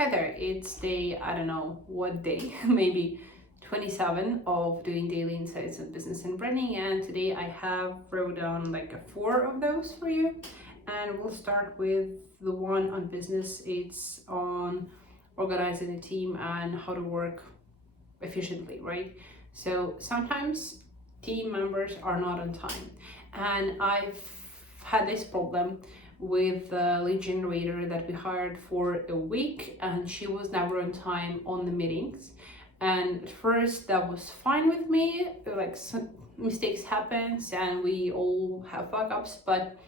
Hi there, it's day, I don't know what day, maybe 27 of doing daily insights on business and branding, and today I have wrote down like 4 of those for you, and we'll start with the one on business. It's on organizing a team and how to work efficiently, right? So sometimes team members are not on time, and I've had this problem with the lead generator that we hired for a week, and she was never on time on the meetings. And at first that was fine with me, like some mistakes happens and we all have fuck ups, but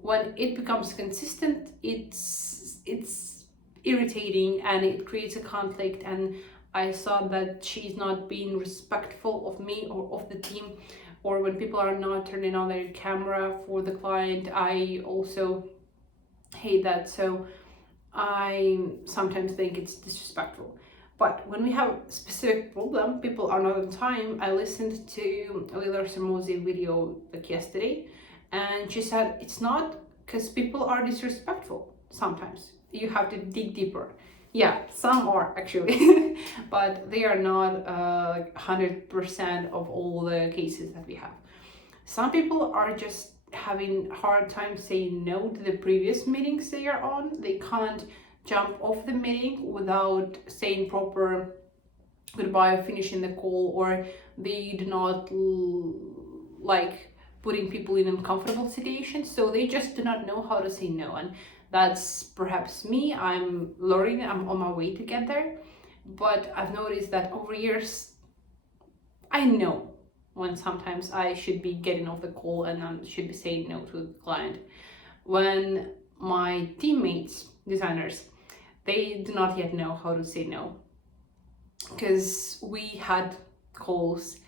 when it becomes consistent, it's irritating and it creates a conflict. And I saw that she's not being respectful of me or of the team, or when people are not turning on their camera for the client, I also hate that. So I sometimes think it's disrespectful. But when we have a specific problem, people are not on time. I listened to Lila Sermozi video like yesterday, and she said it's not because people are disrespectful. Sometimes you have to dig deeper. Yeah, some are actually, but they are not like 100% of all the cases that we have. Some people are just having hard time saying no to the previous meetings they are on. They can't jump off the meeting without saying proper goodbye or finishing the call, or they do not like putting people in uncomfortable situations, so they just do not know how to say no. And that's perhaps me. I'm learning, I'm on my way to get there, but I've noticed that over years I know when sometimes I should be getting off the call and I should be saying no to the client. When my teammates, designers, they do not yet know how to say no, because we had calls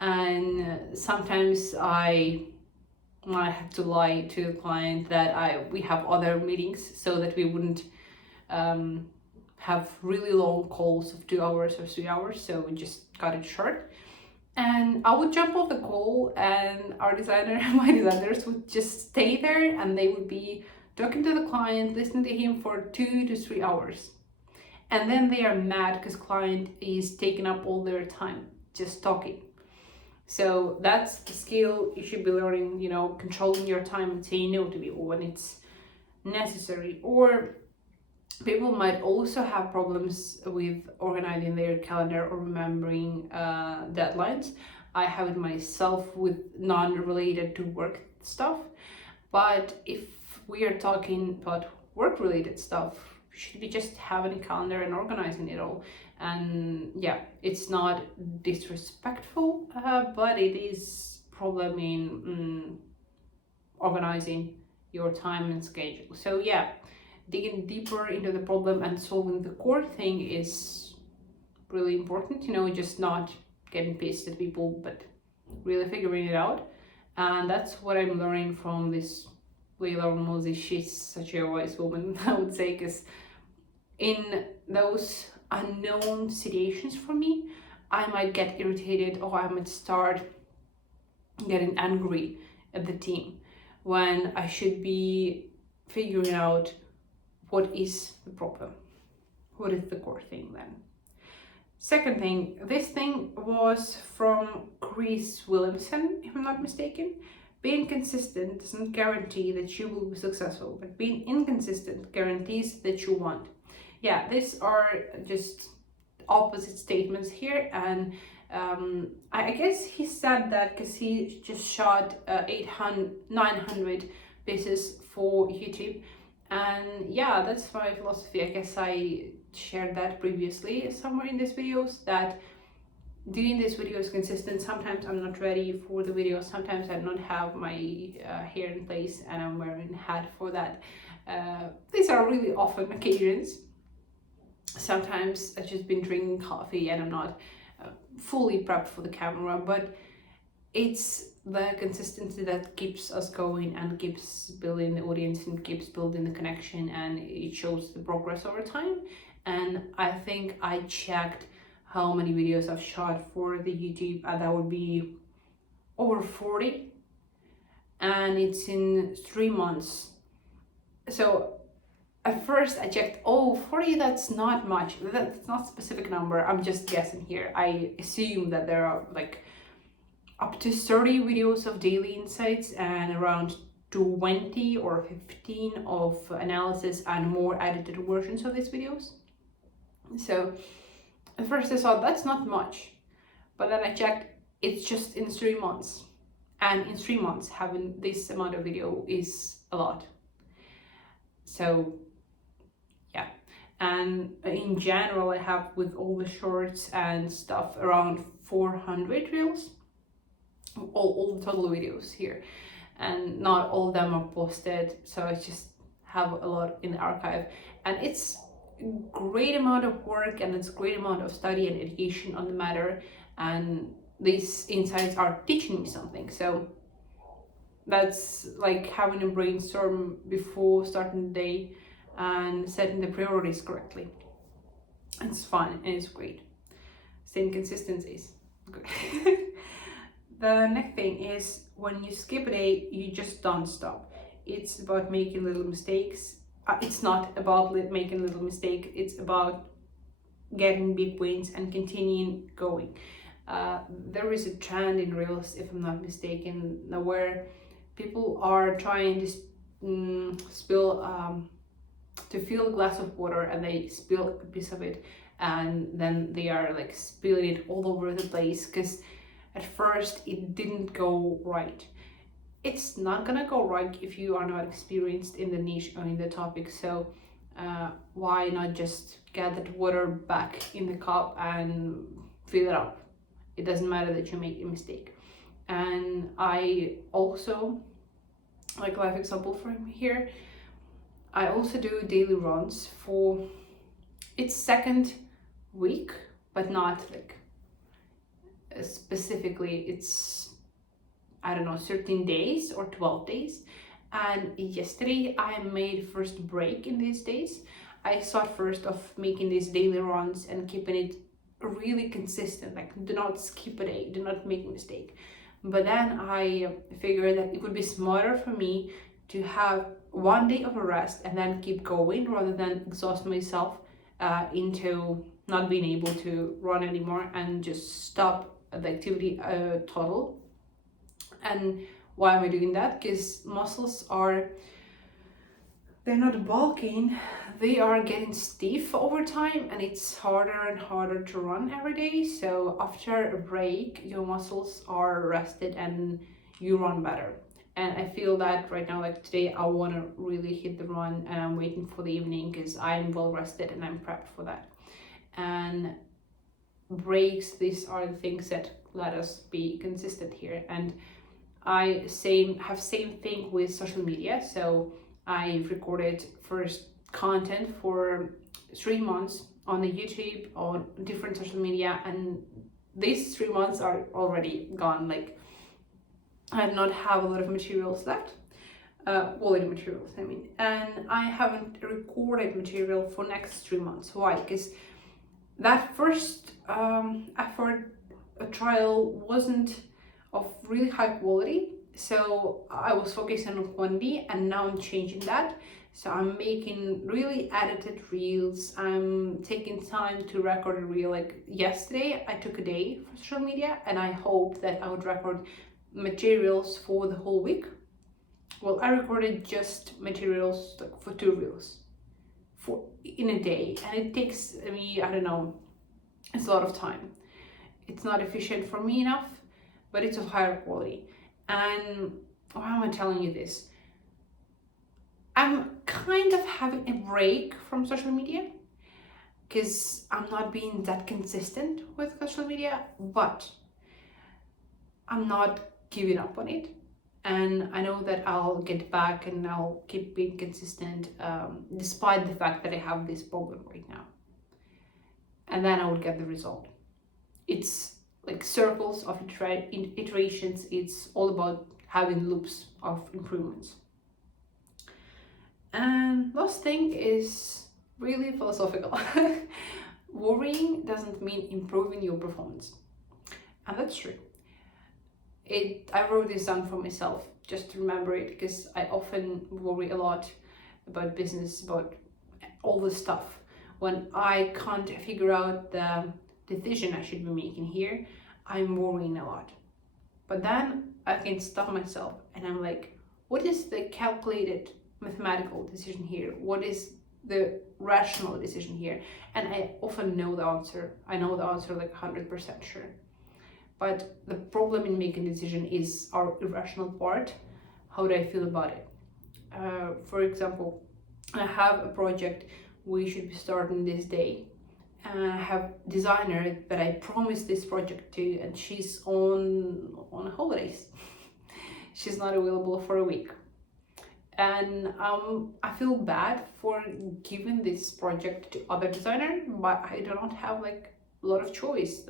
and sometimes I have to lie to the client that we have other meetings so that we wouldn't have really long calls of 2 hours or 3 hours, so we just cut it short. And I would jump off the call and our designer my designers would just stay there and they would be talking to the client, listening to him for 2 to 3 hours. And then they are mad because client is taking up all their time just talking. So that's the skill you should be learning, controlling your time and saying no to people when it's necessary. Or people might also have problems with organizing their calendar or remembering deadlines. I have it myself with non-related to work stuff. But if we are talking about work-related stuff, should be just having a calendar and organizing it all. And yeah, it's not disrespectful, but it is problem in organizing your time and schedule. So yeah, digging deeper into the problem and solving the core thing is really important, just not getting pissed at people, but really figuring it out. And that's what I'm learning from this Leila Moses. She's such a wise woman, I would say, because in those unknown situations for me, I might get irritated or I might start getting angry at the team when I should be figuring out what is the problem, what is the core thing then. Second thing, this thing was from Chris Williamson, if I'm not mistaken. Being consistent doesn't guarantee that you will be successful, but being inconsistent guarantees that you won't. Yeah, these are just opposite statements here, and I guess he said that because he just shot 900 pieces for YouTube, and yeah, that's my philosophy. I guess I shared that previously somewhere in these videos, that doing these videos consistent. Sometimes I'm not ready for the video, sometimes I don't have my hair in place and I'm wearing a hat for that. These are really often occasions. Sometimes I've just been drinking coffee and I'm not fully prepped for the camera, but it's the consistency that keeps us going and keeps building the audience and keeps building the connection, and it shows the progress over time. And I think I checked how many videos I've shot for the YouTube, and that would be over 40, and it's in 3 months. So at first I checked, oh, 40, that's not much. That's not a specific number. I'm just guessing here. I assume that there are like up to 30 videos of daily insights and around 20 or 15 of analysis and more edited versions of these videos. So at first I thought that's not much, but then I checked, it's just in 3 months. And in 3 months, having this amount of video is a lot. So yeah, and in general, I have with all the shorts and stuff around 400 reels, all the total videos here, and not all of them are posted, so I just have a lot in the archive, and it's a great amount of work and it's a great amount of study and education on the matter, and these insights are teaching me something. So that's like having a brainstorm before starting the day and setting the priorities correctly. It's fun and it's great. Same consistencies. Good. The next thing is, when you skip a day, you just don't stop. It's about making little mistakes. It's not about making little mistake. It's about getting big wins and continuing going. There is a trend in Reels, if I'm not mistaken, where people are trying to to fill a glass of water, and they spill a piece of it, and then they are like spilling it all over the place because at first it didn't go right. It's not gonna go right if you are not experienced in the niche or in the topic. So why not just get that water back in the cup and fill it up? It doesn't matter that you make a mistake. And I also, like life example from here, I also do daily runs for its second week, but not like specifically, it's, I don't know, 13 days or 12 days. And yesterday I made first break in these days. I thought first of making these daily runs and keeping it really consistent, like do not skip a day, do not make a mistake. But then I figured that it would be smarter for me to have one day of a rest and then keep going, rather than exhaust myself into not being able to run anymore and just stop the activity total. And why am I doing that? Because muscles are, they're not bulking, they are getting stiff over time, and it's harder and harder to run every day. So after a break, your muscles are rested and you run better. And I feel that right now, like today, I want to really hit the run, and I'm waiting for the evening because I'm well rested and I'm prepped for that. And breaks, these are the things that let us be consistent here. And I have same thing with social media. So I recorded first content for 3 months on the YouTube, on different social media, and these 3 months are already gone. Like I do not have a lot of materials left, quality materials, I mean, and I haven't recorded material for next 3 months. Why? Because that first effort, a trial, wasn't of really high quality, so I was focusing on quantity, and now I'm changing that. So I'm making really edited reels. I'm taking time to record a reel. Like yesterday I took a day for social media, and I hope that I would record materials for the whole week. Well, I recorded just materials like for 2 reels in a day, and it takes me, I don't know, it's a lot of time. It's not efficient for me enough, but it's of higher quality. And why am I telling you this? I'm kind of having a break from social media because I'm not being that consistent with social media, but I'm not giving up on it. And I know that I'll get back and I'll keep being consistent despite the fact that I have this problem right now. And then I will get the result. It's like circles of iterations. It's all about having loops of improvements. And last thing is really philosophical. Worrying doesn't mean improving your performance. And that's true. I wrote this down for myself just to remember it, because I often worry a lot about business, about all this stuff, when I can't figure out the decision I should be making here, I'm worrying a lot. But then I can stop myself and I'm like, what is the calculated mathematical decision here? What is the rational decision here? And I often know the answer. I know the answer like 100% sure. But the problem in making a decision is our irrational part. How do I feel about it? For example, I have a project we should be starting this day. And I have a designer that I promised this project to, and she's on holidays. She's not available for a week. And I feel bad for giving this project to other designer, but I do not have like a lot of choice.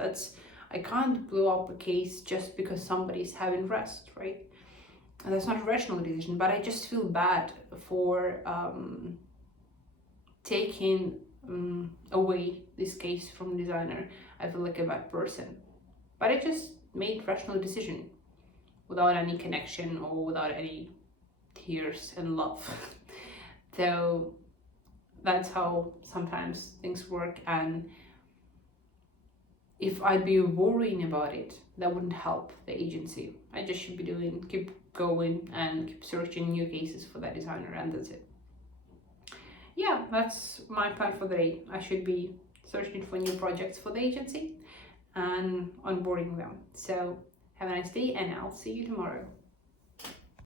I can't blow up a case just because somebody's having rest, right? And that's not a rational decision, but I just feel bad for taking away this case from the designer. I feel like a bad person, but I just made rational decision without any connection or without any tears and love. So that's how sometimes things work, and if I'd be worrying about it, that wouldn't help the agency. I just should be keep going and keep searching new cases for that designer, and that's it. Yeah, that's my plan for the day. I should be searching for new projects for the agency and onboarding them. So have a nice day, and I'll see you tomorrow.